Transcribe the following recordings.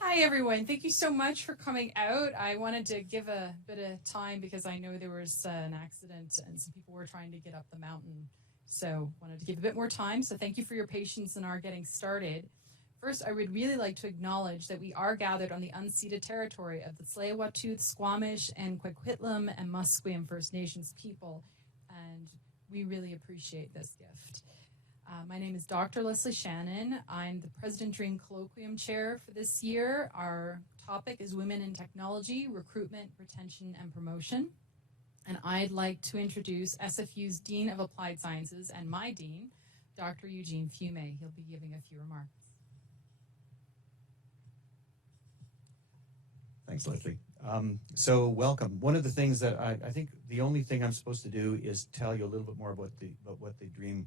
Hi, everyone. Thank you so much for coming out. I wanted to give a bit of time because I know there was an accident and some people were trying to get up the mountain. So wanted to give a bit more time. So thank you for your patience in our getting started. First, I would really like to acknowledge that we are gathered on the unceded territory of the Tsleil-Waututh, Squamish, and Coquitlam and Musqueam First Nations people, and we really appreciate this gift. My name is Dr. Leslie Shannon. I'm the President Dream Colloquium Chair for this year. Our topic is Women in Technology, Recruitment, Retention, and Promotion. And I'd like to introduce SFU's Dean of Applied Sciences and my Dean, Dr. Eugene Fume. He'll be giving a few remarks. Thanks, Leslie. So welcome. One of the things that I think the only thing I'm supposed to do is tell you a little bit more about what the Dream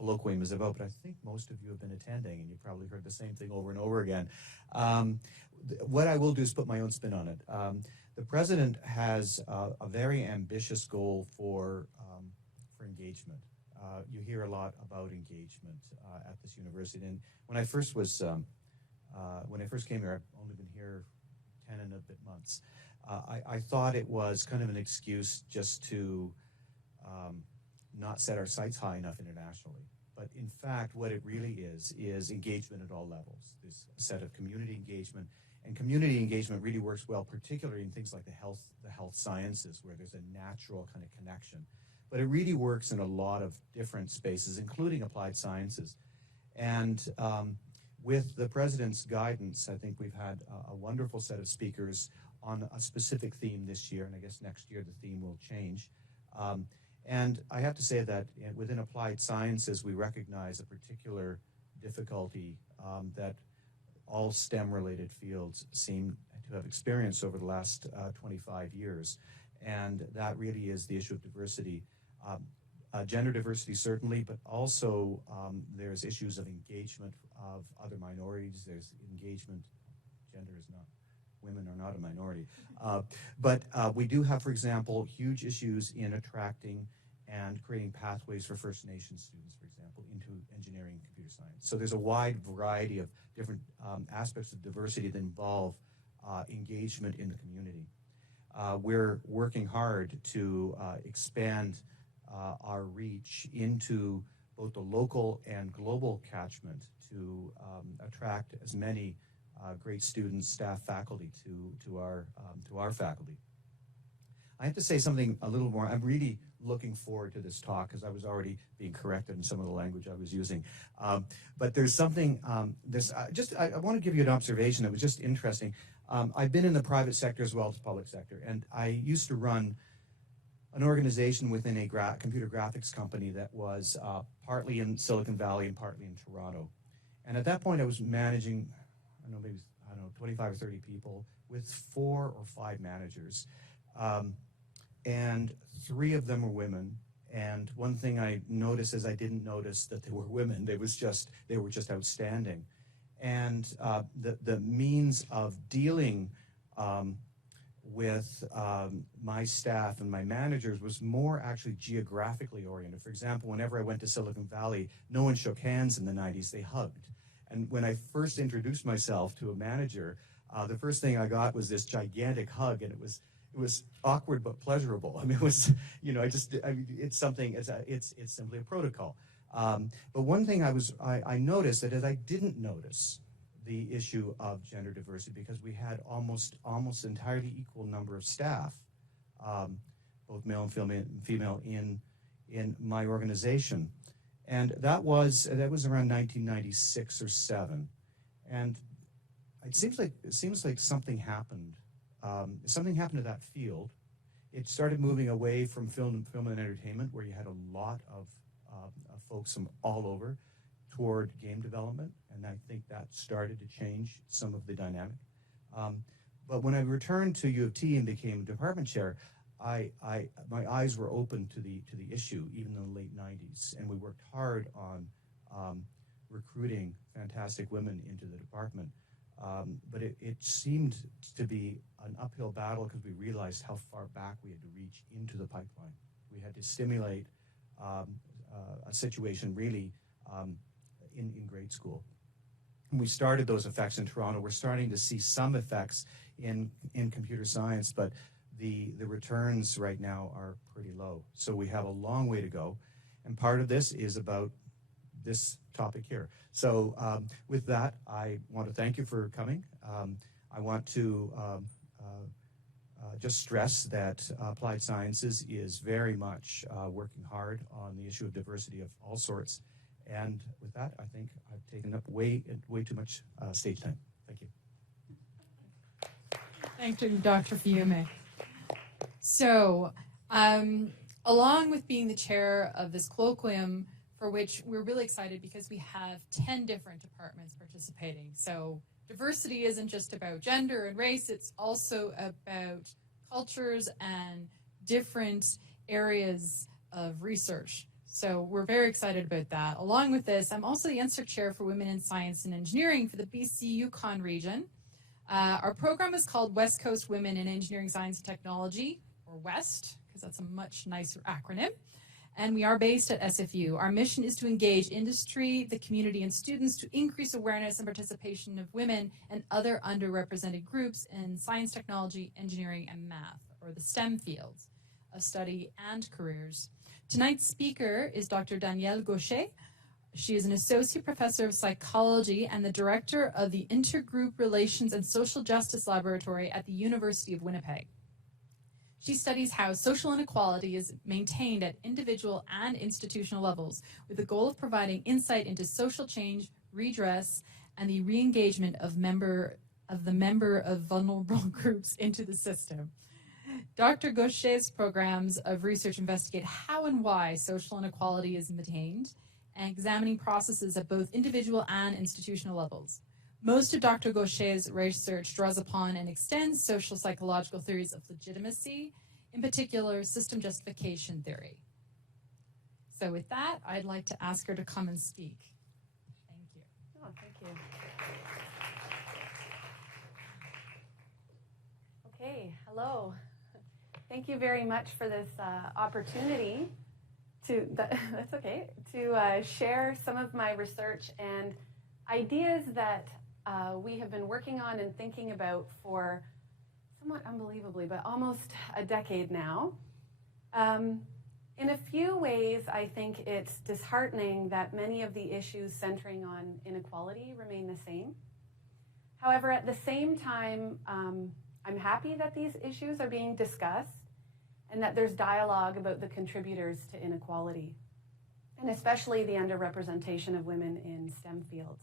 Colloquium is about, but I think most of you have been attending and you've probably heard the same thing over and over again. What I will do is put my own spin on it. The president has a very ambitious goal for engagement. You hear a lot about engagement at this university, and when I first came here, I've only been here 10 and a bit months. I thought it was kind of an excuse just to not set our sights high enough internationally. But in fact, what it really is engagement at all levels. There's a set of community engagement, and community engagement really works well, particularly in things like the health sciences, where there's a natural kind of connection. But it really works in a lot of different spaces, including applied sciences. And with the president's guidance, I think we've had a wonderful set of speakers on a specific theme this year, and I guess next year the theme will change. And I have to say that within applied sciences, we recognize a particular difficulty that all STEM-related fields seem to have experienced over the last 25 years. And that really is the issue of diversity. Gender diversity, certainly, but also there's issues of engagement of other minorities. There's engagement, gender is not, women are not a minority. But we do have, for example, huge issues in attracting and creating pathways for First Nations students, for example, into engineering and computer science. So there's a wide variety of different aspects of diversity that involve engagement in the community. We're working hard to expand our reach into both the local and global catchment to attract as many great students, staff, faculty to our faculty. I have to say something a little more. I'm really looking forward to this talk because I was already being corrected in some of the language I was using. But there's something, I want to give you an observation that was just interesting. I've been in the private sector as well as the public sector, and I used to run an organization within a computer graphics company that was partly in Silicon Valley and partly in Toronto. And at that point, I was managing, 25 or 30 people with 4 or 5 managers. And 3 of them were women. And one thing I noticed is I didn't notice that they were women. They were just outstanding. And the means of dealing with my staff and my managers was more actually geographically oriented. For example, whenever I went to Silicon Valley, no one shook hands in the 90s, they hugged. And when I first introduced myself to a manager, the first thing I got was this gigantic hug, and it was awkward but pleasurable. I mean, it was, it's something, it's simply a protocol. But one thing I noticed that I didn't notice the issue of gender diversity because we had almost entirely equal number of staff, both male and female in my organization. And that was around 1996 or 7. And it seems like something happened. Something happened to that field. It started moving away from film and entertainment, where you had a lot of folks from all over, toward game development, and I think that started to change some of the dynamic. But when I returned to U of T and became department chair, my eyes were open to the issue, even in the late 90s, and we worked hard on recruiting fantastic women into the department. But it seemed to be an uphill battle because we realized how far back we had to reach into the pipeline. We had to stimulate a situation really in grade school. we started those effects in Toronto. We're starting to see some effects in computer science, but the returns right now are pretty low. So we have a long way to go. And part of this is about this topic here. So with that, I want to thank you for coming. I want to just stress that Applied Sciences is very much working hard on the issue of diversity of all sorts. And with that, I think I've taken up way too much stage time. Thank you. Thank you, Dr. Fiume. So, along with being the chair of this colloquium, for which we're really excited because we have 10 different departments participating. So diversity isn't just about gender and race, it's also about cultures and different areas of research. So we're very excited about that. Along with this, I'm also the NSERC chair for Women in Science and Engineering for the BC Yukon region. Our program is called West Coast Women in Engineering, Science and Technology, or WEST, because that's a much nicer acronym. And we are based at SFU. Our mission is to engage industry, the community, and students to increase awareness and participation of women and other underrepresented groups in science, technology, engineering, and math, or the STEM fields of study and careers. Tonight's speaker is Dr. Danielle Gaucher. She is an associate professor of psychology and the director of the Intergroup Relations and Social Justice Laboratory at the University of Winnipeg. She studies how social inequality is maintained at individual and institutional levels with the goal of providing insight into social change, redress, and the re-engagement of the member of vulnerable groups into the system. Dr. Gaucher's programs of research investigate how and why social inequality is maintained and examining processes at both individual and institutional levels. Most of Dr. Gaucher's research draws upon and extends social psychological theories of legitimacy, in particular system justification theory. So with that, I'd like to ask her to come and speak. Thank you. Oh, thank you. Okay, hello. Thank you very much for this opportunity to share some of my research and ideas that we have been working on and thinking about for somewhat unbelievably, but almost a decade now. In a few ways, I think it's disheartening that many of the issues centering on inequality remain the same. However, at the same time, I'm happy that these issues are being discussed and that there's dialogue about the contributors to inequality, and especially the underrepresentation of women in STEM fields.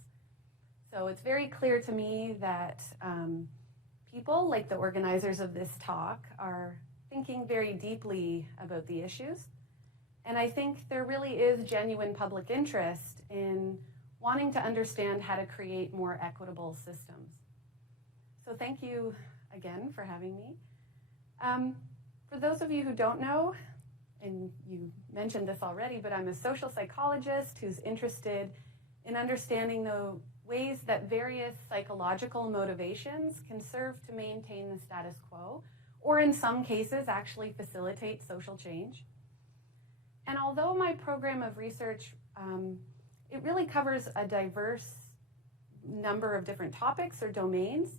So it's very clear to me that people, like the organizers of this talk, are thinking very deeply about the issues. And I think there really is genuine public interest in wanting to understand how to create more equitable systems. So thank you again for having me. For those of you who don't know, and you mentioned this already, but I'm a social psychologist who's interested in understanding the ways that various psychological motivations can serve to maintain the status quo, or in some cases actually facilitate social change. And although my program of research, it really covers a diverse number of different topics or domains,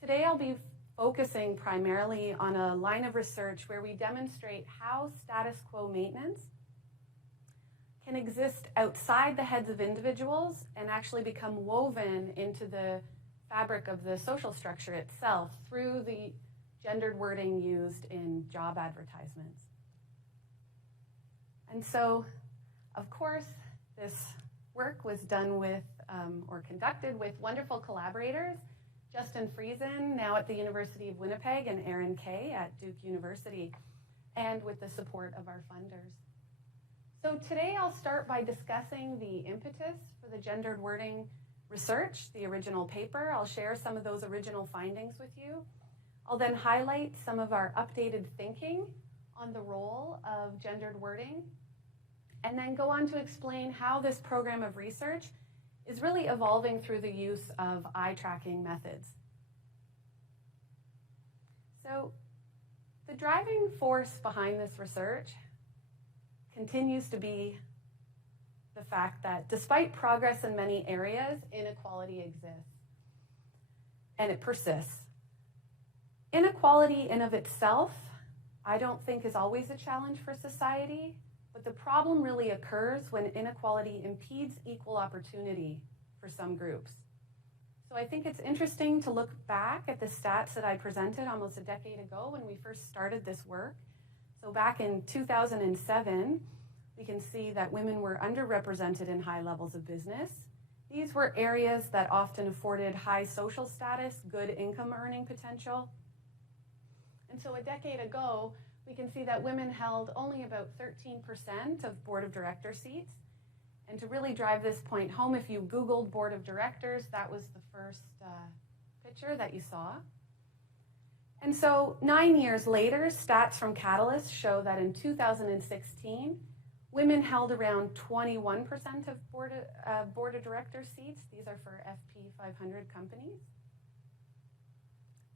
today I'll be focusing primarily on a line of research where we demonstrate how status quo maintenance can exist outside the heads of individuals and actually become woven into the fabric of the social structure itself through the gendered wording used in job advertisements. And so, of course, this work was done with or conducted with wonderful collaborators, Justin Friesen, now at the University of Winnipeg, and Erin Kay at Duke University, and with the support of our funders. So today I'll start by discussing the impetus for the gendered wording research, the original paper. I'll share some of those original findings with you. I'll then highlight some of our updated thinking on the role of gendered wording, and then go on to explain how this program of research is really evolving through the use of eye tracking methods. So the driving force behind this research continues to be the fact that despite progress in many areas, inequality exists and it persists. Inequality in of itself, I don't think is always a challenge for society, but the problem really occurs when inequality impedes equal opportunity for some groups. So I think it's interesting to look back at the stats that I presented almost a decade ago when we first started this work. So back in 2007, we can see that women were underrepresented in high levels of business. These were areas that often afforded high social status, good income earning potential. And so a decade ago, we can see that women held only about 13% of board of director seats. And to really drive this point home, if you Googled board of directors, that was the first picture that you saw. And so 9 years later, stats from Catalyst show that in 2016, women held around 21% of board of director seats. These are for FP 500 companies.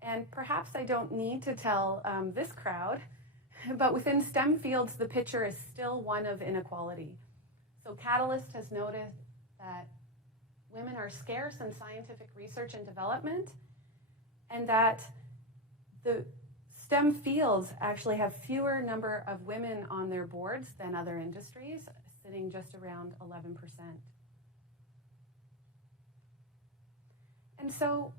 And perhaps I don't need to tell this crowd, but within STEM fields, the picture is still one of inequality. So Catalyst has noted that women are scarce in scientific research and development, and that the STEM fields actually have fewer number of women on their boards than other industries, sitting just around 11%. And so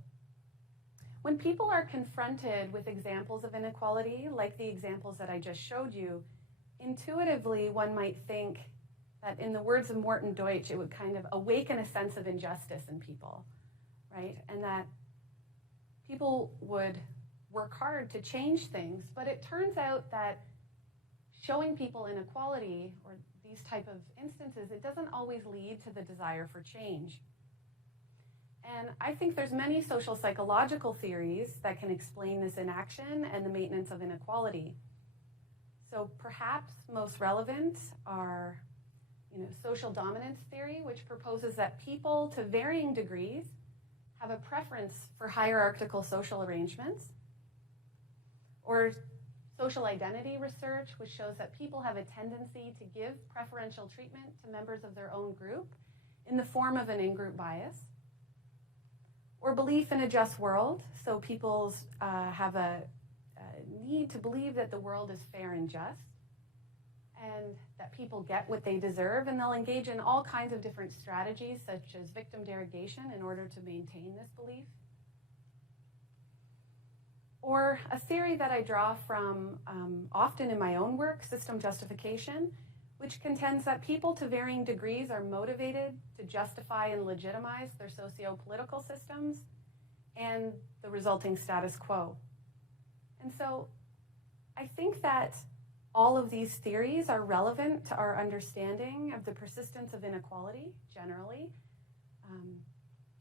when people are confronted with examples of inequality, like the examples that I just showed you, intuitively one might think that in the words of Morton Deutsch, it would kind of awaken a sense of injustice in people, right? And that people would work hard to change things, but it turns out that showing people inequality or these type of instances, it doesn't always lead to the desire for change. And I think there's many social psychological theories that can explain this inaction and the maintenance of inequality. So perhaps most relevant are social dominance theory, which proposes that people to varying degrees have a preference for hierarchical social arrangements, or social identity research, which shows that people have a tendency to give preferential treatment to members of their own group in the form of an in-group bias, or belief in a just world, so people have a need to believe that the world is fair and just, and that people get what they deserve, and they'll engage in all kinds of different strategies, such as victim derogation, in order to maintain this belief. Or a theory that I draw from often in my own work, system justification, which contends that people to varying degrees are motivated to justify and legitimize their socio-political systems and the resulting status quo. And so I think that all of these theories are relevant to our understanding of the persistence of inequality generally.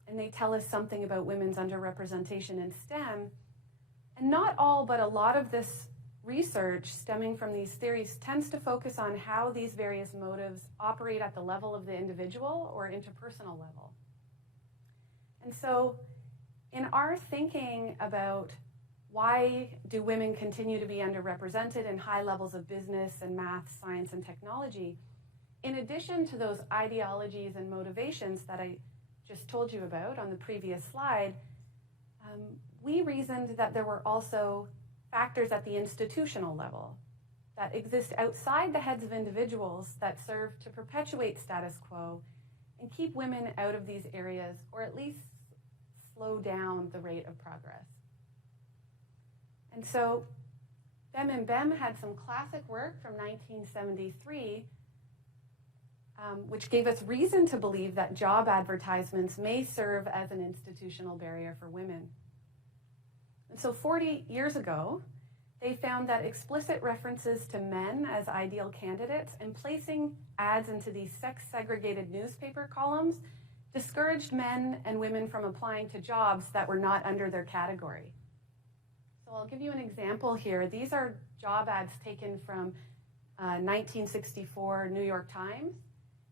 And they tell us something about women's underrepresentation in STEM. And not all, but a lot of this research stemming from these theories tends to focus on how these various motives operate at the level of the individual or interpersonal level. And so in our thinking about why do women continue to be underrepresented in high levels of business and math, science, and technology, in addition to those ideologies and motivations that I just told you about on the previous slide, we reasoned that there were also factors at the institutional level that exist outside the heads of individuals that serve to perpetuate status quo and keep women out of these areas, or at least slow down the rate of progress. And so Bem and Bem had some classic work from 1973, which gave us reason to believe that job advertisements may serve as an institutional barrier for women. And so 40 years ago, they found that explicit references to men as ideal candidates and placing ads into these sex-segregated newspaper columns discouraged men and women from applying to jobs that were not under their category. So I'll give you an example here. These are job ads taken from 1964 New York Times.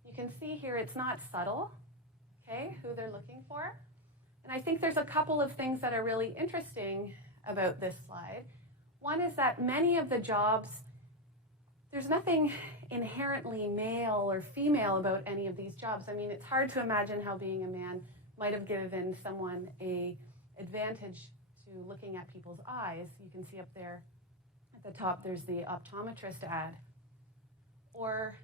You can see here it's not subtle, okay, who they're looking for. And I think there's a couple of things that are really interesting about this slide. One is that many of the jobs there's nothing inherently male or female about any of these jobs. I mean, it's hard to imagine how being a man might have given someone an advantage to looking at people's eyes. You can see up there at the top, there's the optometrist ad. Or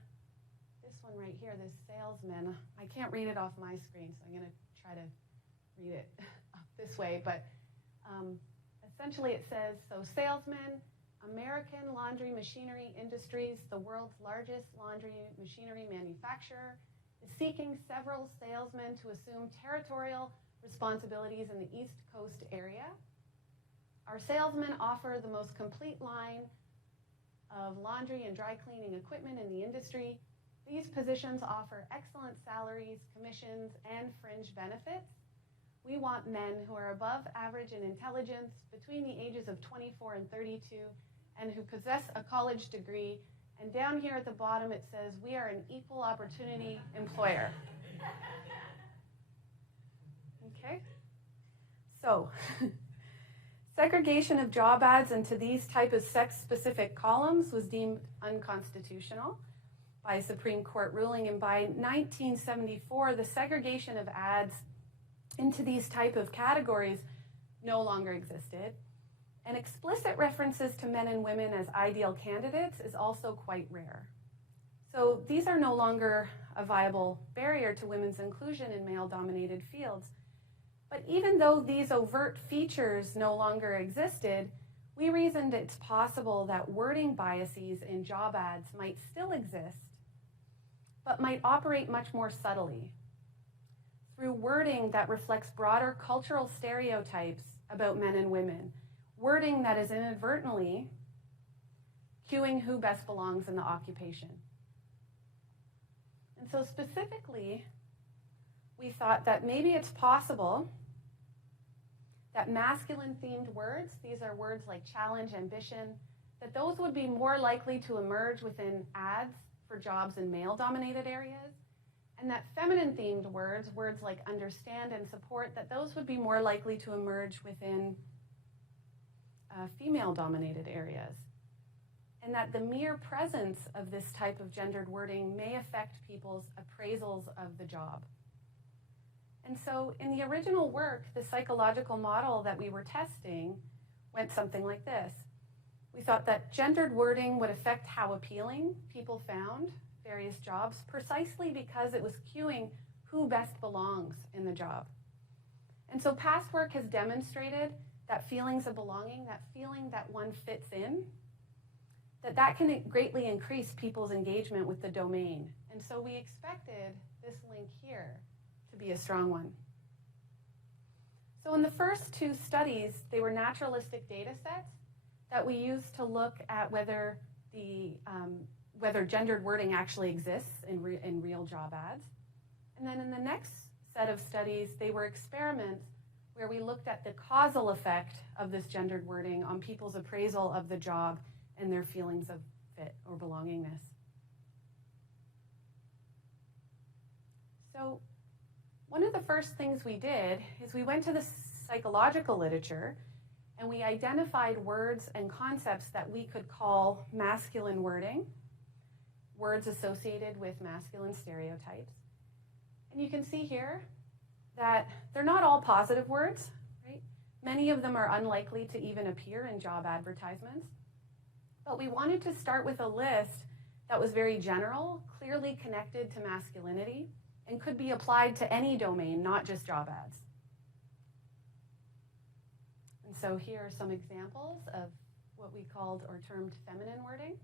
this one right here, this salesman. I can't read it off my screen, so I'm going to try to read it up this way. But essentially it says, so salesman, American Laundry Machinery Industries, the world's largest laundry machinery manufacturer, is seeking several salesmen to assume territorial responsibilities in the East Coast area. Our salesmen offer the most complete line of laundry and dry cleaning equipment in the industry. These positions offer excellent salaries, commissions, and fringe benefits. We want men who are above average in intelligence, between the ages of 24 and 32, and who possess a college degree. And down here at the bottom it says, we are an equal opportunity employer. Okay? So, segregation of job ads into these type of sex-specific columns was deemed unconstitutional by a Supreme Court ruling, and by 1974, the segregation of ads into these type of categories no longer existed. And explicit references to men and women as ideal candidates is also quite rare. So these are no longer a viable barrier to women's inclusion in male-dominated fields. But even though these overt features no longer existed, we reasoned it's possible that wording biases in job ads might still exist, but might operate much more subtly through wording that reflects broader cultural stereotypes about men and women, wording that is inadvertently cueing who best belongs in the occupation. And so specifically, we thought that maybe it's possible that masculine-themed words, these are words like challenge, ambition, that those would be more likely to emerge within ads for jobs in male-dominated areas, and that feminine-themed words, words like understand and support, that those would be more likely to emerge within female-dominated areas. And that the mere presence of this type of gendered wording may affect people's appraisals of the job. And so in the original work, the psychological model that we were testing went something like this. We thought that gendered wording would affect how appealing people found various jobs precisely because it was cueing who best belongs in the job. And so past work has demonstrated that feelings of belonging, that feeling that one fits in, that can greatly increase people's engagement with the domain. And so we expected this link here to be a strong one. So in the first two studies, they were naturalistic data sets that we used to look at whether gendered wording actually exists in real job ads. And then in the next set of studies, they were experiments where we looked at the causal effect of this gendered wording on people's appraisal of the job and their feelings of fit or belongingness. So one of the first things we did is we went to the psychological literature and we identified words and concepts that we could call masculine wording, words associated with masculine stereotypes. And you can see here that they're not all positive words, right? Many of them are unlikely to even appear in job advertisements. But we wanted to start with a list that was very general, clearly connected to masculinity, and could be applied to any domain, not just job ads. And so here are some examples of what we called or termed feminine wording.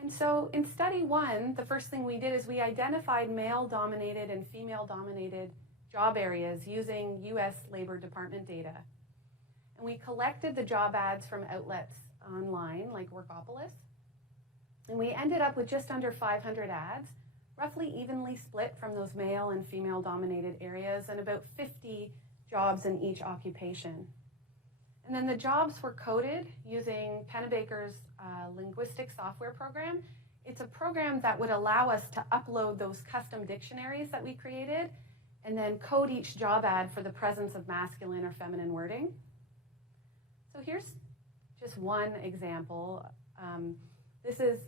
And so in study one, the first thing we did is we identified male-dominated and female-dominated job areas using U.S. Labor Department data. And we collected the job ads from outlets online, like Workopolis. And we ended up with just under 500 ads, roughly evenly split from those male and female-dominated areas, and about 50 jobs in each occupation. And then the jobs were coded using Pennebaker's linguistic software program. It's a program that would allow us to upload those custom dictionaries that we created and then code each job ad for the presence of masculine or feminine wording. So here's just one example. This is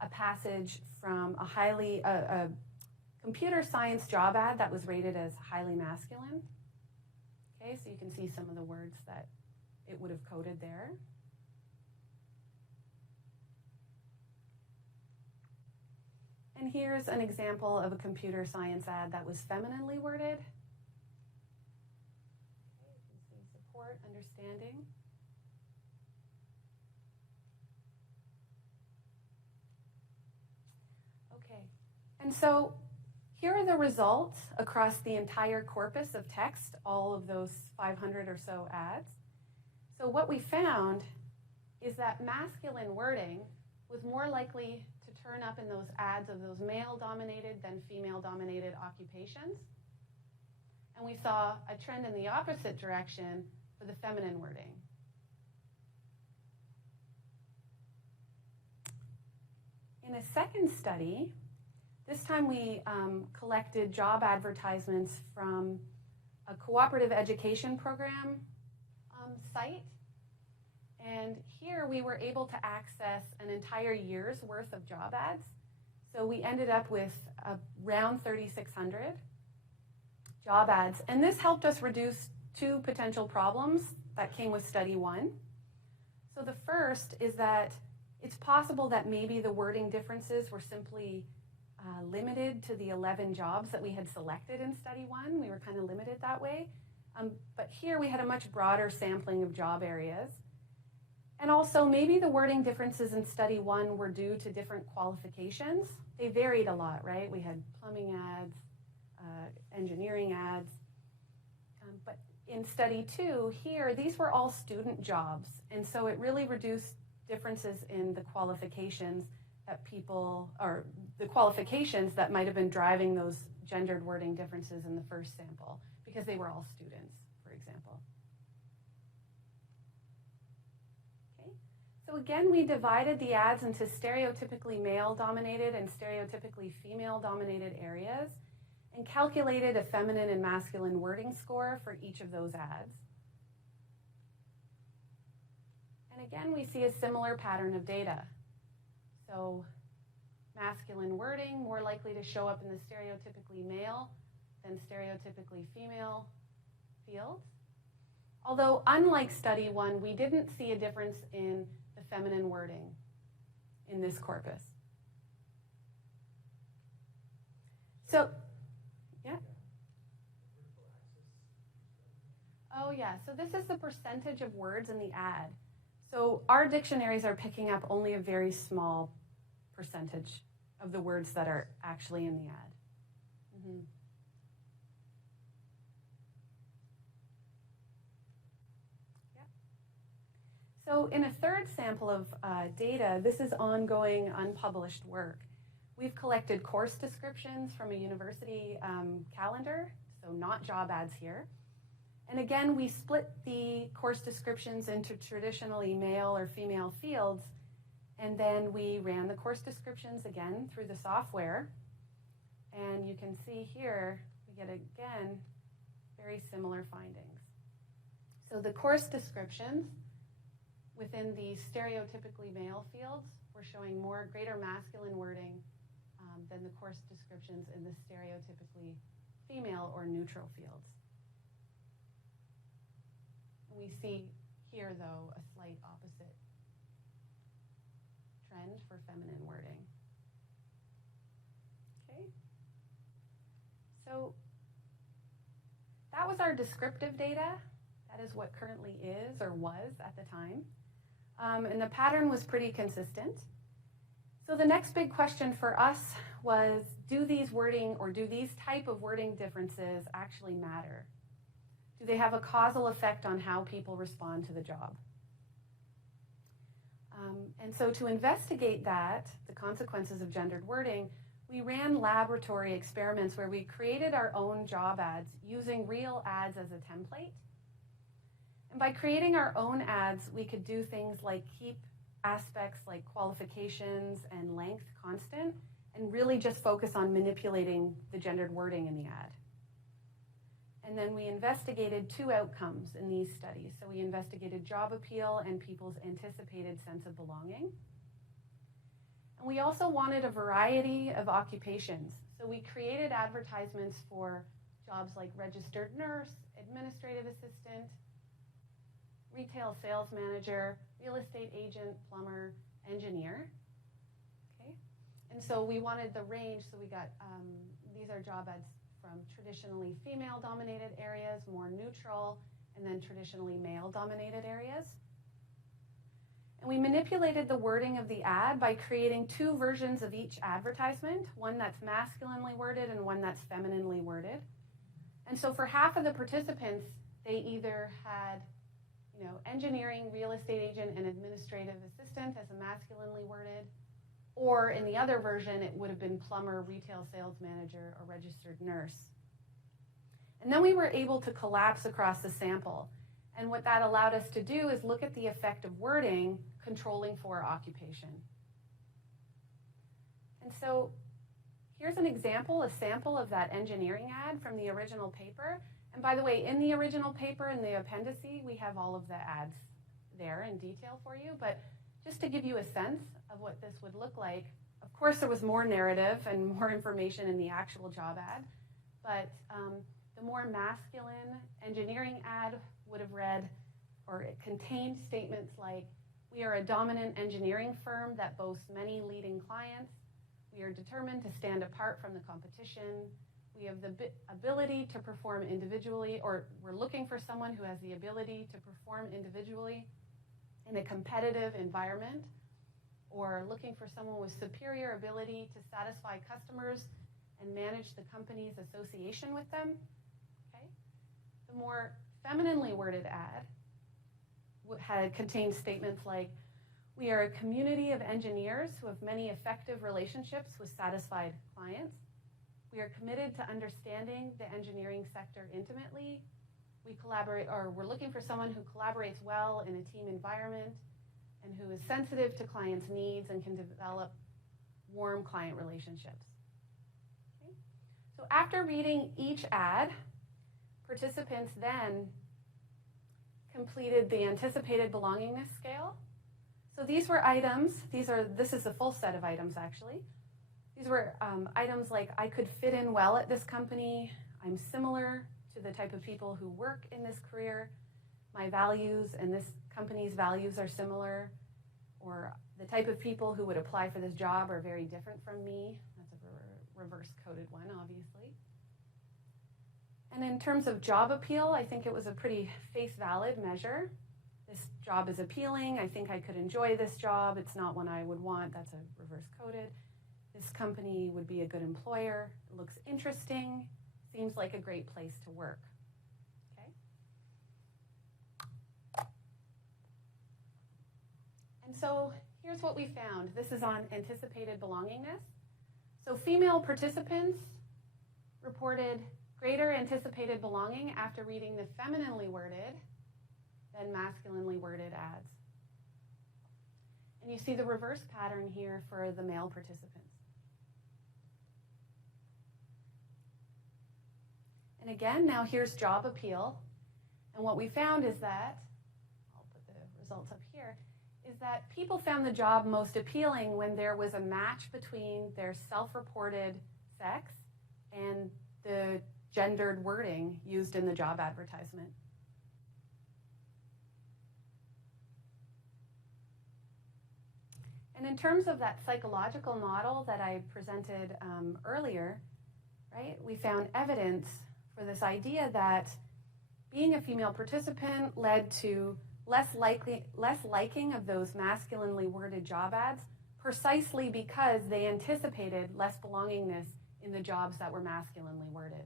a passage from a computer science job ad that was rated as highly masculine. Okay, so you can see some of the words that it would have coded there. And here's an example of a computer science ad that was femininely worded. Okay, you can see support, understanding. Okay, and so here are the results across the entire corpus of text, all of those 500 or so ads. So what we found is that masculine wording was more likely to turn up in those ads of those male-dominated than female-dominated occupations. And we saw a trend in the opposite direction for the feminine wording. In a second study, this time we collected job advertisements from a cooperative education program site. And here we were able to access an entire year's worth of job ads. So we ended up with around 3,600 job ads. And this helped us reduce two potential problems that came with study one. So the first is that it's possible that maybe the wording differences were simply limited to the 11 jobs that we had selected in study one. We were kind of limited that way. But here we had a much broader sampling of job areas. And also maybe the wording differences in study one were due to different qualifications. They varied a lot, right? We had plumbing ads, engineering ads. But in study two here, these were all student jobs. And so it really reduced differences in the qualifications that people, or the qualifications that might have been driving those gendered wording differences in the first sample, because they were all students, for example. Okay, so again, we divided the ads into stereotypically male-dominated and stereotypically female-dominated areas and calculated a feminine and masculine wording score for each of those ads. And again, we see a similar pattern of data. So masculine wording more likely to show up in the stereotypically male than stereotypically female fields. Although unlike study one, we didn't see a difference in the feminine wording in this corpus. So, yeah. Oh yeah, so this is the percentage of words in the ad. So our dictionaries are picking up only a very small percentage of the words that are actually in the ad. Mm-hmm. Yep. So in a third sample of data, this is ongoing unpublished work. We've collected course descriptions from a university calendar, so not job ads here. And again, we split the course descriptions into traditionally male or female fields, and then we ran the course descriptions again through the software. And you can see here, we get again, very similar findings. So the course descriptions within the stereotypically male fields were showing greater masculine wording than the course descriptions in the stereotypically female or neutral fields. We see here, though, a slight opposite trend for feminine wording. Okay. So that was our descriptive data. That is what currently is or was at the time. And the pattern was pretty consistent. So the next big question for us was, do these wording or do these type of wording differences actually matter? Do they have a causal effect on how people respond to the job? And so to investigate that, the consequences of gendered wording, we ran laboratory experiments where we created our own job ads using real ads as a template. And by creating our own ads, we could do things like keep aspects like qualifications and length constant and really just focus on manipulating the gendered wording in the ad. And then we investigated 2 outcomes in these studies. So we investigated job appeal and people's anticipated sense of belonging. And we also wanted a variety of occupations. So we created advertisements for jobs like registered nurse, administrative assistant, retail sales manager, real estate agent, plumber, engineer. Okay? And so we wanted the range, so we got, these are job ads from traditionally female-dominated areas, more neutral, and then traditionally male-dominated areas. And we manipulated the wording of the ad by creating 2 versions of each advertisement, one that's masculinely worded and one that's femininely worded. And so for half of the participants, they either had, engineering, real estate agent, and administrative assistant as a masculinely worded, or in the other version, it would have been plumber, retail sales manager, or registered nurse. And then we were able to collapse across the sample. And what that allowed us to do is look at the effect of wording controlling for occupation. And so here's an example, a sample of that engineering ad from the original paper. And by the way, in the original paper, in the appendice, we have all of the ads there in detail for you. But just to give you a sense of what this would look like, of course there was more narrative and more information in the actual job ad, but the more masculine engineering ad would have read, or it contained statements like, we are a dominant engineering firm that boasts many leading clients. We are determined to stand apart from the competition. We have the ability to perform individually, or we're looking for someone who has the ability to perform individually in a competitive environment, or looking for someone with superior ability to satisfy customers and manage the company's association with them. Okay? The more femininely worded ad had contained statements like, we are a community of engineers who have many effective relationships with satisfied clients. We are committed to understanding the engineering sector intimately. We collaborate, or we're looking for someone who collaborates well in a team environment and who is sensitive to clients' needs and can develop warm client relationships. Okay? So after reading each ad, participants then completed the anticipated belongingness scale. So these were items, this is the full set of items actually. These were items like, I could fit in well at this company, I'm similar to the type of people who work in this career, my values and this company's values are similar, or the type of people who would apply for this job are very different from me. That's a reverse coded one, obviously. And in terms of job appeal, I think it was a pretty face valid measure. This job is appealing. I think I could enjoy this job. It's not one I would want. That's a reverse coded. This company would be a good employer. It looks interesting. Seems like a great place to work. Okay. And so here's what we found. This is on anticipated belongingness. So female participants reported greater anticipated belonging after reading the femininely worded than masculinely worded ads. And you see the reverse pattern here for the male participants. And again, now here's job appeal. And what we found is that, I'll put the results up here, is that people found the job most appealing when there was a match between their self-reported sex and the gendered wording used in the job advertisement. And in terms of that psychological model that I presented earlier, right, we found evidence for this idea that being a female participant led to less liking of those masculinely worded job ads, precisely because they anticipated less belongingness in the jobs that were masculinely worded.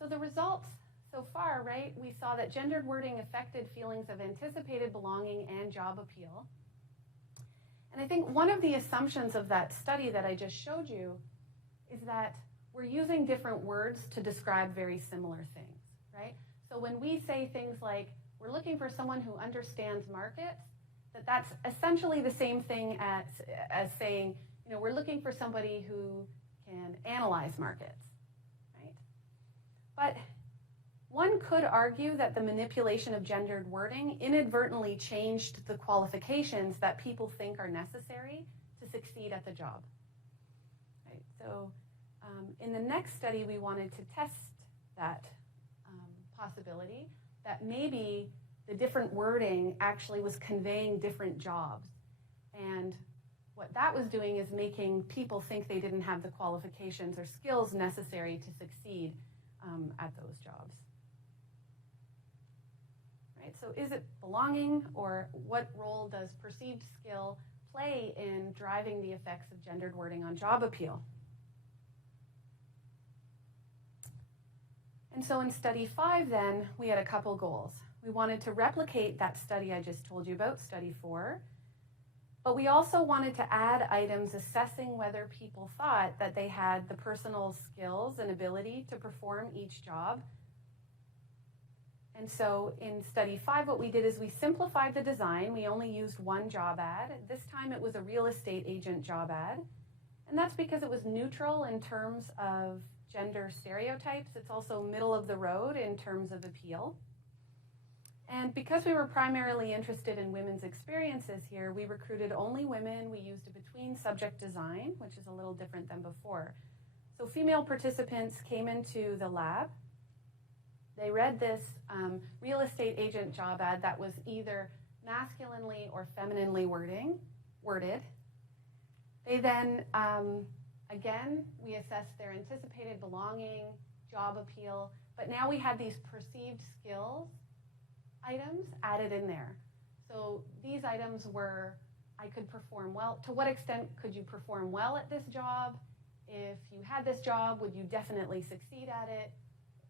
So the results so far, right, we saw that gendered wording affected feelings of anticipated belonging and job appeal. And I think one of the assumptions of that study that I just showed you is that we're using different words to describe very similar things, right? So when we say things like, we're looking for someone who understands markets, that's essentially the same thing as saying, we're looking for somebody who can analyze markets, But one could argue that the manipulation of gendered wording inadvertently changed the qualifications that people think are necessary to succeed at the job. Right? So in the next study, we wanted to test that possibility, that maybe the different wording actually was conveying different jobs. And what that was doing is making people think they didn't have the qualifications or skills necessary to succeed at those jobs. Right? So is it belonging, or what role does perceived skill play in driving the effects of gendered wording on job appeal? And so in study 5 then, we had a couple goals. We wanted to replicate that study I just told you about, study 4, but we also wanted to add items assessing whether people thought that they had the personal skills and ability to perform each job. And so in study 5, what we did is we simplified the design. We only used one job ad. This time it was a real estate agent job ad. And that's because it was neutral in terms of gender stereotypes. It's also middle of the road in terms of appeal. And because we were primarily interested in women's experiences here, we recruited only women. We used a between subject design, which is a little different than before. So female participants came into the lab. They read this real estate agent job ad that was either masculinely or femininely worded. They then, again, we assessed their anticipated belonging, job appeal, but now we had these perceived skills items added in there. So these items were, I could perform well. To what extent could you perform well at this job? If you had this job, would you definitely succeed at it?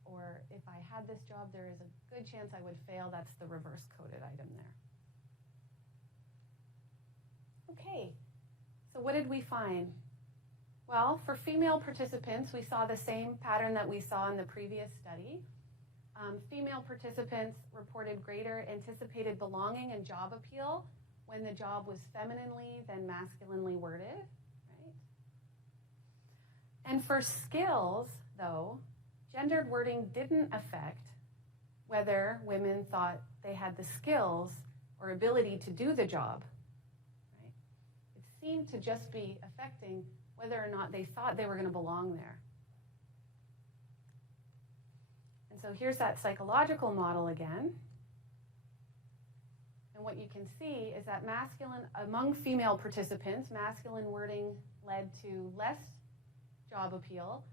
Or if I had this job, there is a good chance I would fail. That's the reverse coded item there. Okay, so what did we find? Well, for female participants, we saw the same pattern that we saw in the previous study. Female participants reported greater anticipated belonging and job appeal when the job was femininely than masculinely worded, right? And for skills, though, gendered wording didn't affect whether women thought they had the skills or ability to do the job, right? It seemed to just be affecting whether or not they thought they were going to belong there. And so here's that psychological model again. And what you can see is that among female participants, masculine wording led to less job appeal,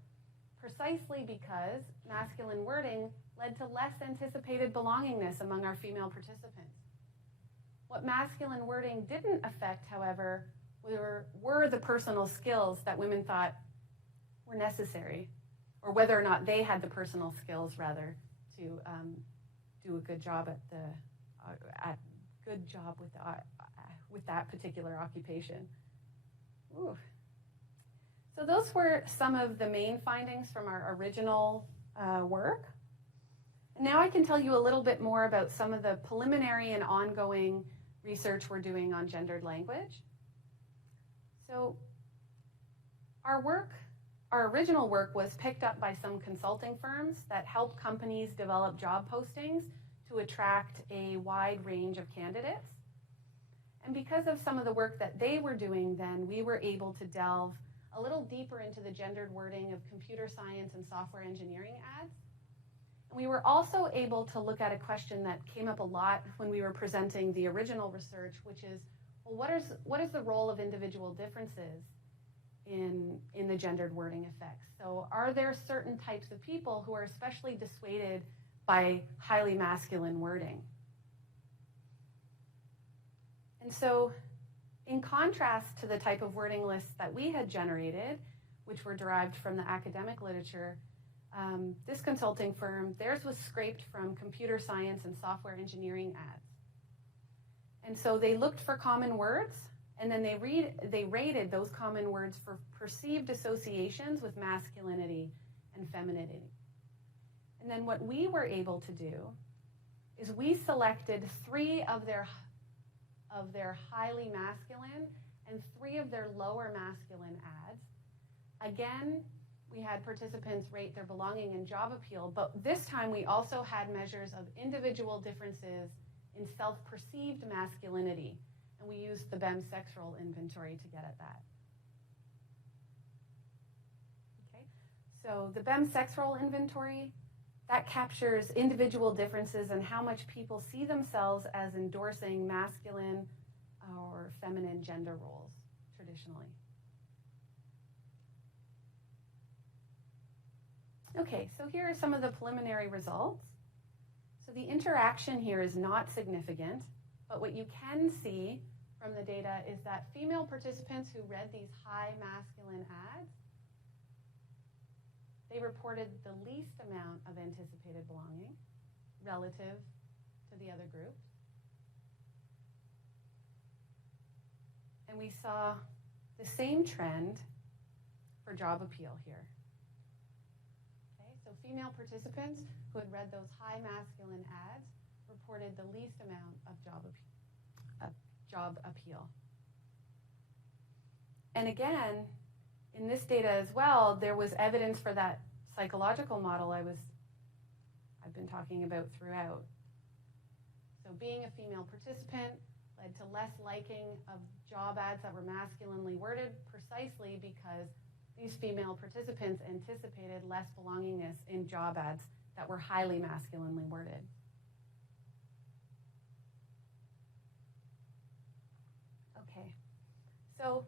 precisely because masculine wording led to less anticipated belongingness among our female participants. What masculine wording didn't affect, however, were the personal skills that women thought were necessary, or whether or not they had the personal skills, rather, to do a good job with that particular occupation. Ooh. So those were some of the main findings from our original work. And now I can tell you a little bit more about some of the preliminary and ongoing research we're doing on gendered language. So our original work was picked up by some consulting firms that help companies develop job postings to attract a wide range of candidates. And because of some of the work that they were doing then, we were able to delve a little deeper into the gendered wording of computer science and software engineering ads. And we were also able to look at a question that came up a lot when we were presenting the original research, which is, well, what is the role of individual differences in the gendered wording effects? So are there certain types of people who are especially dissuaded by highly masculine wording? And so in contrast to the type of wording lists that we had generated, which were derived from the academic literature, this consulting firm, theirs was scraped from computer science and software engineering ads. And so they looked for common words, and then they rated those common words for perceived associations with masculinity and femininity. And then what we were able to do is we selected 3 of their highly masculine and 3 of their lower masculine ads, again, we had participants rate their belonging and job appeal, but this time we also had measures of individual differences in self-perceived masculinity, and we used the BEM sex role inventory to get at that. Okay, so the BEM sex role inventory, that captures individual differences in how much people see themselves as endorsing masculine or feminine gender roles traditionally. Okay, so here are some of the preliminary results. So the interaction here is not significant, but what you can see from the data is that female participants who read these high masculine ads, they reported the least amount of anticipated belonging relative to the other groups. And we saw the same trend for job appeal here. Okay, so female participants who had read those high masculine ads reported the least amount of job appeal. And again, in this data as well, there was evidence for that psychological model I've been talking about throughout. So being a female participant led to less liking of job ads that were masculinely worded, precisely because these female participants anticipated less belongingness in job ads that were highly masculinely worded. Okay, so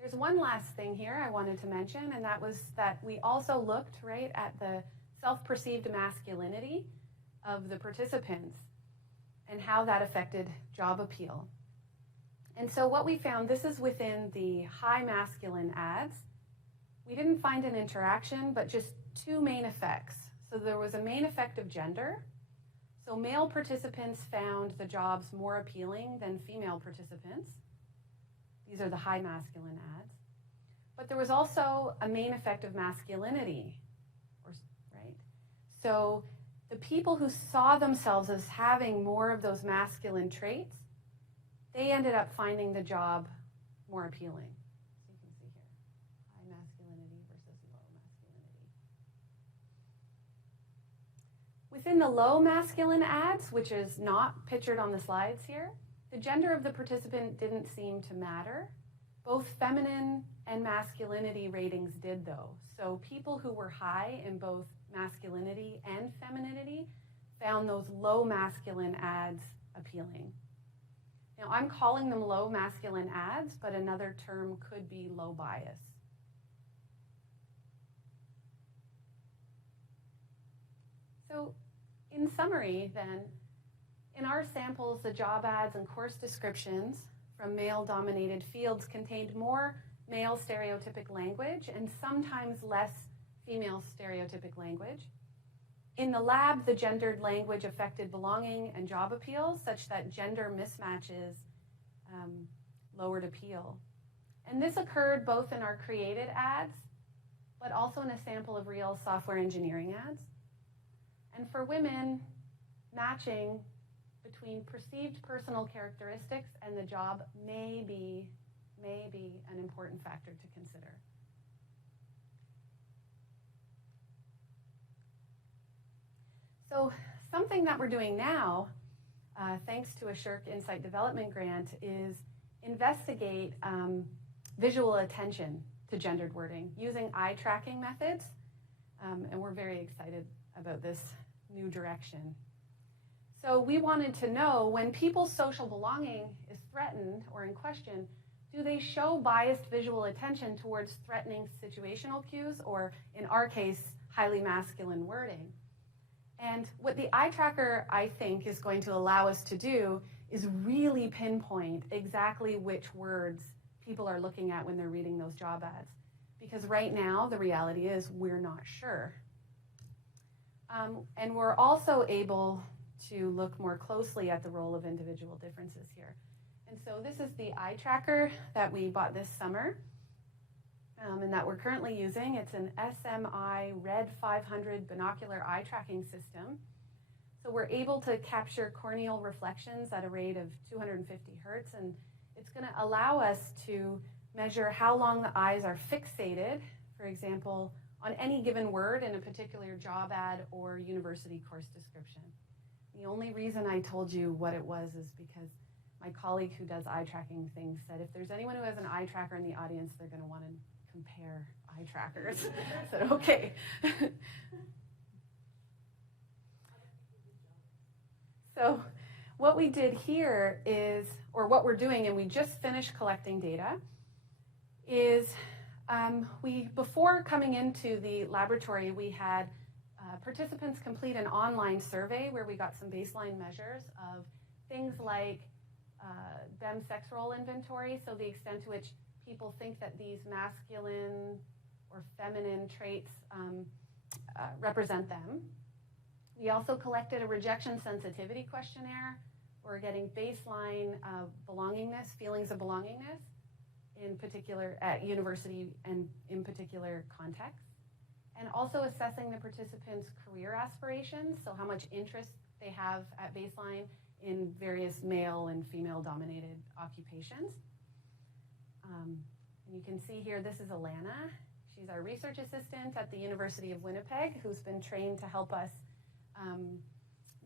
there's one last thing here I wanted to mention, and that was that we also looked, right, at the self-perceived masculinity of the participants and how that affected job appeal. And so what we found, this is within the high masculine ads. We didn't find an interaction, but just two main effects. So there was a main effect of gender. So male participants found the jobs more appealing than female participants. These are the high masculine ads. But there was also a main effect of masculinity, right? So the people who saw themselves as having more of those masculine traits, they ended up finding the job more appealing. So you can see here, high masculinity versus low masculinity. Within the low masculine ads, which is not pictured on the slides here, the gender of the participant didn't seem to matter. Both feminine and masculinity ratings did, though. So people who were high in both masculinity and femininity found those low masculine ads appealing. Now, I'm calling them low masculine ads, but another term could be low bias. So, in summary, then, in our samples, the job ads and course descriptions from male-dominated fields contained more male stereotypic language and sometimes less female stereotypic language. In the lab, the gendered language affected belonging and job appeal, such that gender mismatches lowered appeal. And this occurred both in our created ads, but also in a sample of real software engineering ads. And for women, matching between perceived personal characteristics and the job may be an important factor to consider. So something that we're doing now, thanks to a SSHRC Insight Development Grant, is investigate visual attention to gendered wording using eye tracking methods. And we're very excited about this new direction. So we wanted to know, when people's social belonging is threatened or in question, do they show biased visual attention towards threatening situational cues, or in our case, highly masculine wording? And what the eye tracker, I think, is going to allow us to do is really pinpoint exactly which words people are looking at when they're reading those job ads. Because right now, the reality is we're not sure. And we're also able to look more closely at the role of individual differences here. And so this is the eye tracker that we bought this summer and that we're currently using. It's an SMI Red 500 binocular eye tracking system. So we're able to capture corneal reflections at a rate of 250 hertz, and it's going to allow us to measure how long the eyes are fixated for example, on any given word in a particular job ad or university course description. The only reason I told you what it was is because my colleague who does eye tracking things said if there's anyone who has an eye tracker in the audience, they're going to want to compare eye trackers. I said, okay. So what we did here is, or what we're doing, and we just finished collecting data, is before coming into the laboratory, we had participants complete an online survey where we got some baseline measures of things like BEM sex role inventory, so the extent to which people think that these masculine or feminine traits represent them. We also collected a rejection sensitivity questionnaire. We're getting baseline belongingness, feelings of belongingness, in particular at university and in particular contexts. And also assessing the participants' career aspirations, so how much interest they have at baseline in various male and female dominated occupations. And you can see here, this is Alana. She's our research assistant at the University of Winnipeg, who's been trained to help us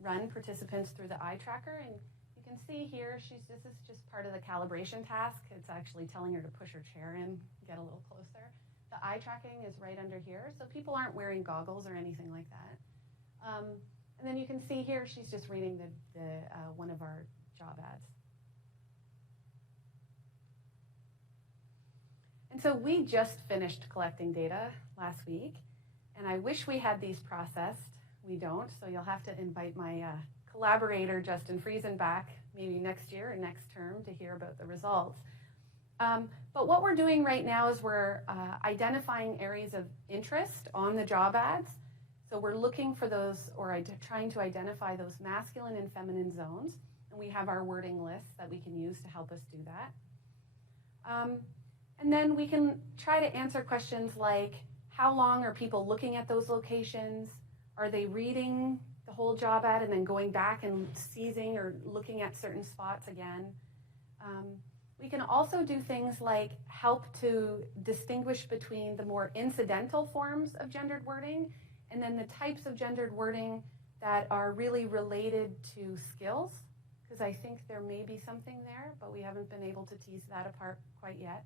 run participants through the eye tracker. And you can see here, this is just part of the calibration task. It's actually telling her to push her chair in, get a little closer. The eye tracking is right under here, so people aren't wearing goggles or anything like that. And then you can see here, she's just reading one of our job ads. And so we just finished collecting data last week, and I wish we had these processed. We don't, so you'll have to invite my collaborator, Justin Friesen, back maybe next year or next term to hear about the results. But what we're doing right now is we're identifying areas of interest on the job ads. So we're looking for those, or trying to identify those masculine and feminine zones. And we have our wording lists that we can use to help us do that. And then we can try to answer questions like, how long are people looking at those locations? Are they reading the whole job ad and then going back and seizing or looking at certain spots again? We can also do things like help to distinguish between the more incidental forms of gendered wording and then the types of gendered wording that are really related to skills, because I think there may be something there, but we haven't been able to tease that apart quite yet.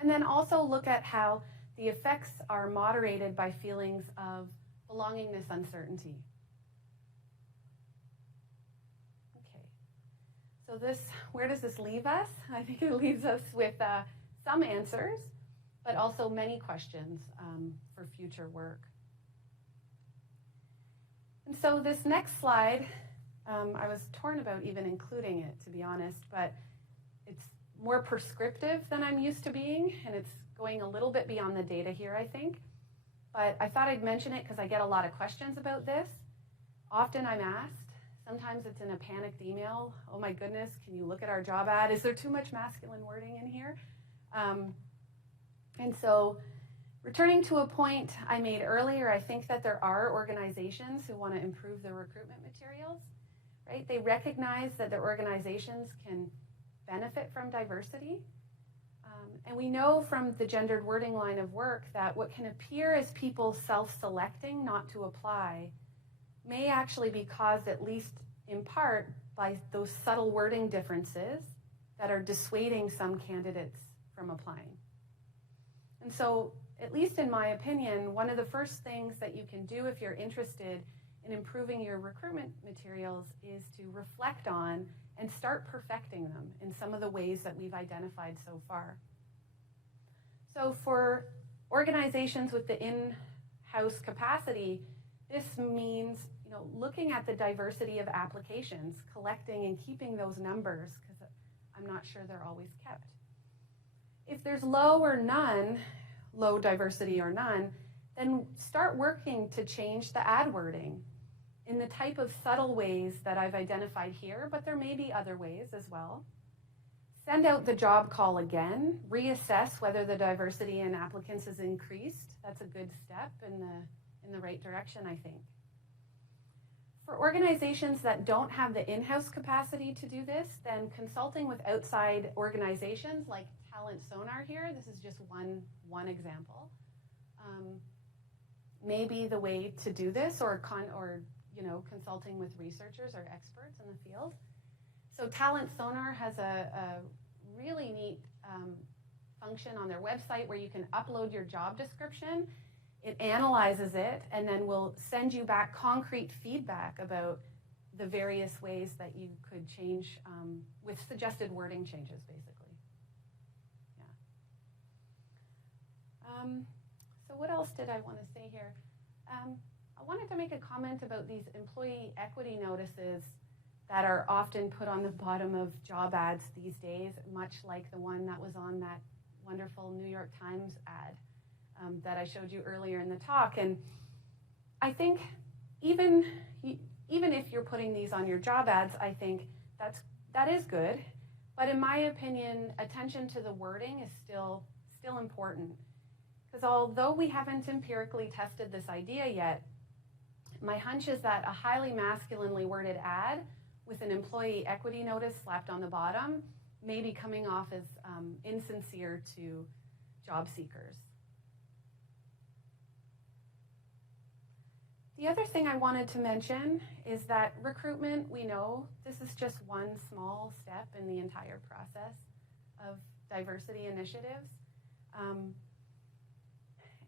And then also look at how the effects are moderated by feelings of belongingness uncertainty. So where does this leave us? I think it leaves us with some answers, but also many questions for future work. And so this next slide, I was torn about even including it, to be honest, but it's more prescriptive than I'm used to being, and it's going a little bit beyond the data here, I think. But I thought I'd mention it because I get a lot of questions about this. Often I'm asked, sometimes it's in a panicked email, oh my goodness, can you look at our job ad? Is there too much masculine wording in here? And so returning to a point I made earlier, I think that there are organizations who want to improve their recruitment materials, right? They recognize that their organizations can benefit from diversity. And we know from the gendered wording line of work that what can appear as people self-selecting not to apply may actually be caused, at least in part, by those subtle wording differences that are dissuading some candidates from applying. And so, at least in my opinion, one of the first things that you can do if you're interested in improving your recruitment materials is to reflect on and start perfecting them in some of the ways that we've identified so far. So for organizations with the in-house capacity, this means looking at the diversity of applications, collecting and keeping those numbers, because I'm not sure they're always kept. If there's low diversity or none, then start working to change the ad wording in the type of subtle ways that I've identified here, but there may be other ways as well. Send out the job call again, reassess whether the diversity in applicants has increased. That's a good step in the right direction, I think. For organizations that don't have the in-house capacity to do this, then consulting with outside organizations like Talent Sonar here, this is just one example, may be the way to do this, or consulting with researchers or experts in the field. So Talent Sonar has a really neat function on their website where you can upload your job description. It analyzes it and then will send you back concrete feedback about the various ways that you could change with suggested wording changes, basically. Yeah. So what else did I want to say here? I wanted to make a comment about these employee equity notices that are often put on the bottom of job ads these days, much like the one that was on that wonderful New York Times ad that I showed you earlier in the talk. And I think even if you're putting these on your job ads, I think that is good. But in my opinion, attention to the wording is still important. Because although we haven't empirically tested this idea yet, my hunch is that a highly masculinely worded ad with an employee equity notice slapped on the bottom may be coming off as insincere to job seekers. The other thing I wanted to mention is that recruitment, we know this is just one small step in the entire process of diversity initiatives.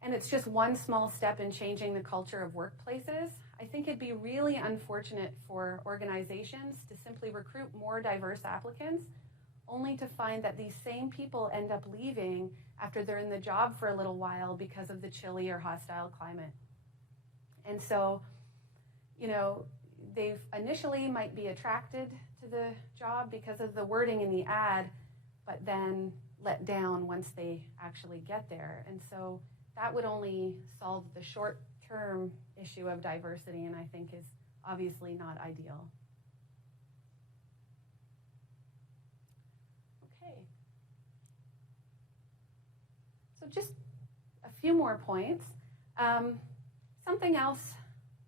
And it's just one small step in changing the culture of workplaces. I think it'd be really unfortunate for organizations to simply recruit more diverse applicants only to find that these same people end up leaving after they're in the job for a little while because of the chilly or hostile climate. And so, they initially might be attracted to the job because of the wording in the ad, but then let down once they actually get there. And so that would only solve the short-term issue of diversity, and I think is obviously not ideal. Okay. So just a few more points. Something else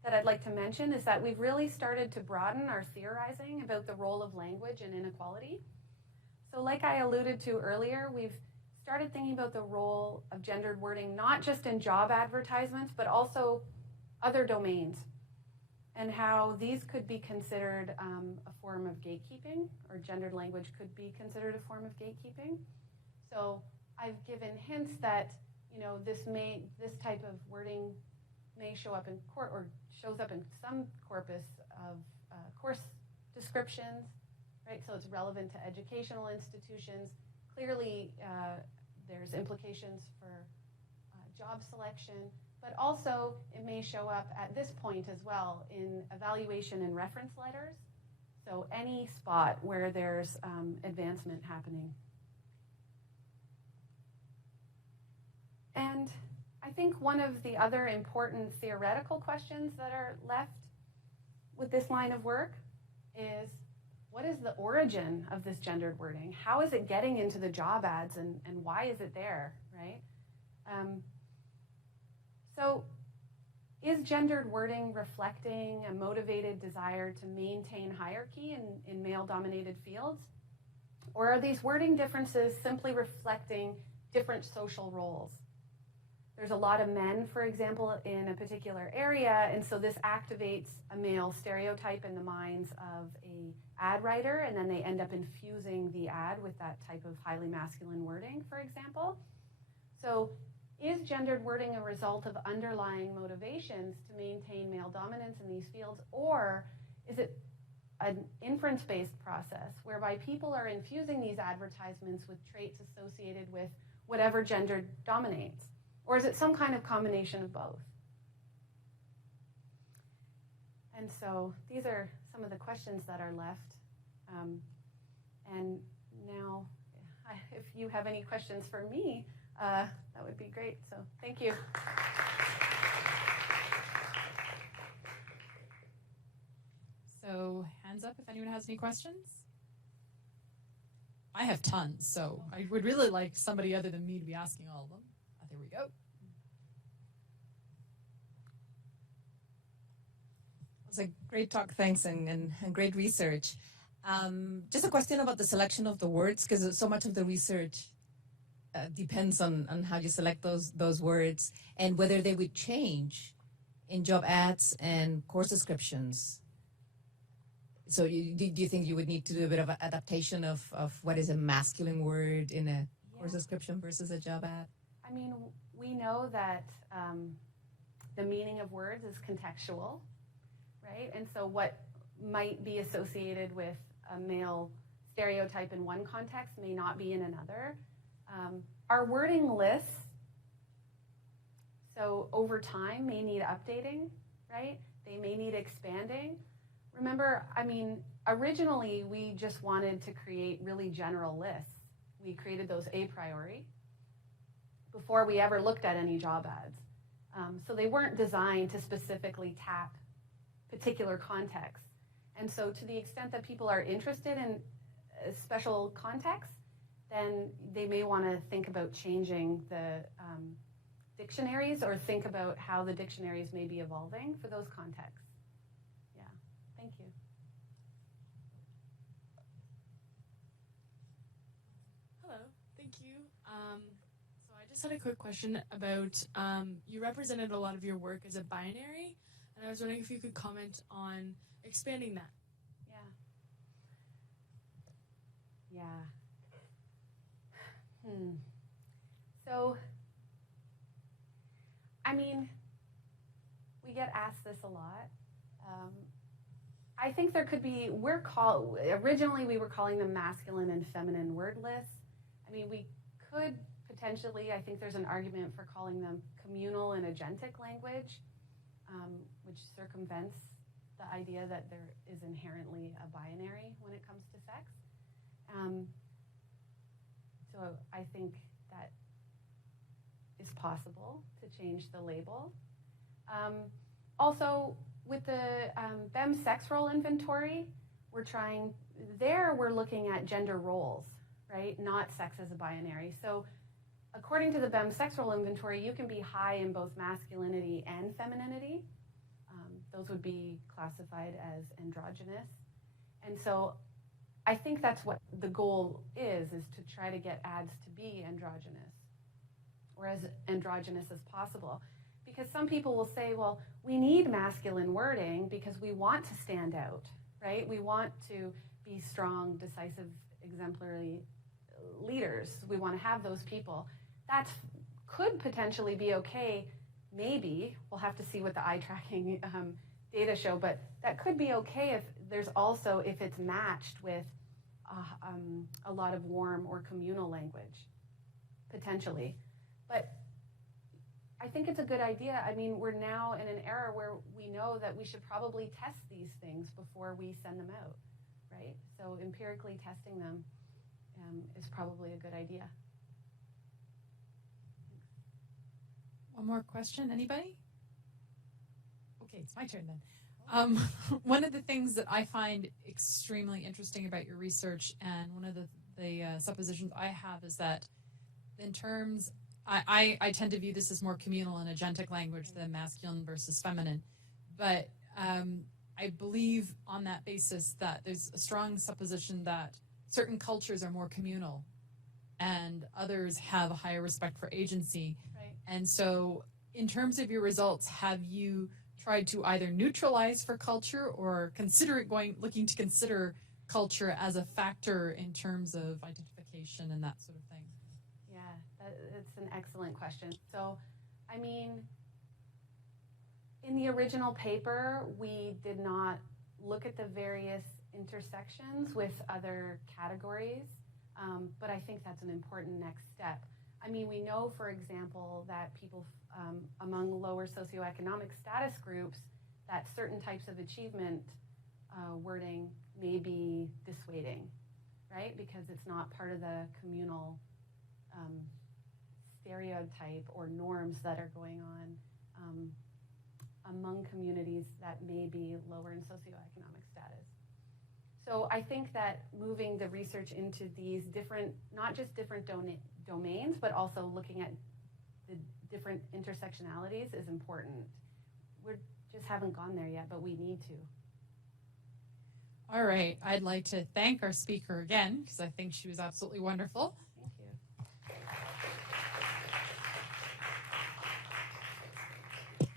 that I'd like to mention is that we've really started to broaden our theorizing about the role of language in inequality. So like I alluded to earlier, we've started thinking about the role of gendered wording, not just in job advertisements, but also other domains, and how these could be considered a form of gatekeeping, or gendered language could be considered a form of gatekeeping. So I've given hints that this type of wording may show up in court, or shows up in some corpus of course descriptions, right? So it's relevant to educational institutions. Clearly, there's implications for job selection, but also it may show up at this point as well in evaluation and reference letters. So any spot where there's advancement happening. And I think one of the other important theoretical questions that are left with this line of work is, what is the origin of this gendered wording? How is it getting into the job ads, and why is it there, right? So is gendered wording reflecting a motivated desire to maintain hierarchy in male-dominated fields? Or are these wording differences simply reflecting different social roles? There's a lot of men, for example, in a particular area, and so this activates a male stereotype in the minds of a ad writer, and then they end up infusing the ad with that type of highly masculine wording, for example. So is gendered wording a result of underlying motivations to maintain male dominance in these fields, or is it an inference-based process whereby people are infusing these advertisements with traits associated with whatever gender dominates? Or is it some kind of combination of both? And so these are some of the questions that are left. And now, if you have any questions for me, that would be great. So thank you. So hands up if anyone has any questions. I have tons, so I would really like somebody other than me to be asking all of them. There we go. a great talk, thanks, and great research. Just a question about the selection of the words, because so much of the research depends on how you select those words and whether they would change in job ads and course descriptions. So do you think you would need to do a bit of an adaptation of what is a masculine word in a course description versus a job ad? I mean, we know that the meaning of words is contextual, right? And so what might be associated with a male stereotype in one context may not be in another. Our wording lists, so over time, may need updating, right? They may need expanding. Remember, I mean, originally we just wanted to create really general lists. We created those a priori before we ever looked at any job ads. So they weren't designed to specifically tap particular contexts. And so to the extent that people are interested in a special context, then they may want to think about changing the dictionaries or think about how the dictionaries may be evolving for those contexts. Yeah, thank you. Hello, thank you. So I just had a quick question about, you represented a lot of your work as a binary, and I was wondering if you could comment on expanding that. Yeah. So, I mean, we get asked this a lot. I think there could be, originally we were calling them masculine and feminine word lists. I mean, we could potentially, I think there's an argument for calling them communal and agentic language, which circumvents the idea that there is inherently a binary when it comes to sex. So I think that is possible to change the label. Also, with the BEM sex role inventory, we're looking at gender roles, right? Not sex as a binary. So according to the BEM sex role inventory, you can be high in both masculinity and femininity. Those would be classified as androgynous. And so I think that's what the goal is to try to get ads to be androgynous, or as androgynous as possible. Because some people will say, well, we need masculine wording because we want to stand out, right? We want to be strong, decisive, exemplary leaders. We want to have those people. That could potentially be okay, maybe. We'll have to see what the eye tracking data show, but that could be okay if it's matched with a lot of warm or communal language, potentially. But I think it's a good idea. I mean, we're now in an era where we know that we should probably test these things before we send them out, right? So empirically testing them is probably a good idea. One more question, anybody? Okay, it's my turn then. One of the things that I find extremely interesting about your research, and one of the suppositions I have, is that in terms, I tend to view this as more communal and agentic language than masculine versus feminine. But I believe on that basis that there's a strong supposition that certain cultures are more communal and others have a higher respect for agency. Right. And so in terms of your results, have you tried to either neutralize for culture or looking to consider culture as a factor in terms of identification and that sort of thing? Yeah, it's an excellent question. So, I mean, in the original paper, we did not look at the various intersections with other categories, but I think that's an important next step. I mean, we know, for example, that people among lower socioeconomic status groups, that certain types of achievement wording may be dissuading, right? Because it's not part of the communal stereotype or norms that are going on among communities that may be lower in socioeconomic status. So I think that moving the research into these different, not just different domains, but also looking at the different intersectionalities is important. We're just haven't gone there yet, but we need to. All right, I'd like to thank our speaker again because I think she was absolutely wonderful. Thank you.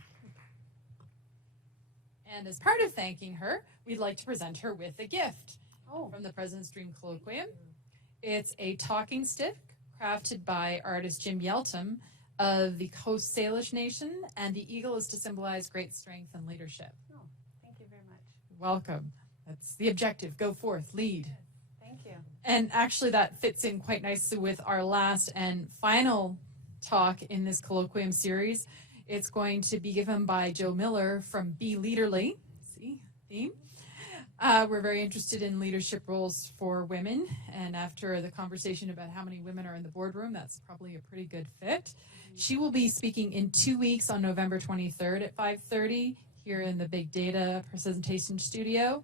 And as part of thanking her, we'd like to present her with a gift Oh, from the President's Dream Colloquium. It's a talking stick crafted by artist Jim Yeltham of the Coast Salish Nation, and the eagle is to symbolize great strength and leadership. oh, thank you very much. Welcome. That's the objective. Go forth, lead. Thank you. And actually, that fits in quite nicely with our last and final talk in this colloquium series. It's going to be given by Joe Miller from Be Leaderly. See, theme. We're very interested in leadership roles for women, and after the conversation about how many women are in the boardroom, that's probably a pretty good fit. She will be speaking in 2 weeks on November 23rd at 5:30 here in the Big Data presentation studio.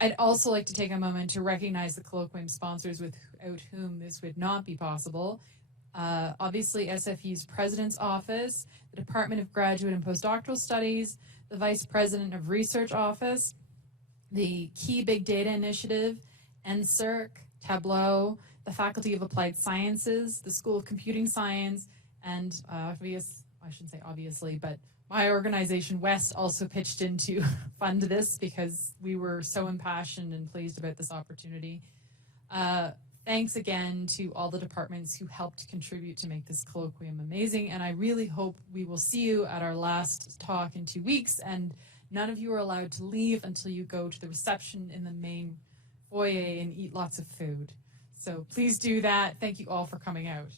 I'd also like to take a moment to recognize the colloquium sponsors without whom this would not be possible. Obviously, SFU's President's Office, the Department of Graduate and Postdoctoral Studies, the Vice President of Research Office, the Key Big Data Initiative, NSERC, Tableau, the Faculty of Applied Sciences, the School of Computing Science, and I shouldn't say obviously, but my organization, West, also pitched in to fund this because we were so impassioned and pleased about this opportunity. Thanks again to all the departments who helped contribute to make this colloquium amazing, and I really hope we will see you at our last talk in 2 weeks, and none of you are allowed to leave until you go to the reception in the main foyer and eat lots of food. So please do that. Thank you all for coming out.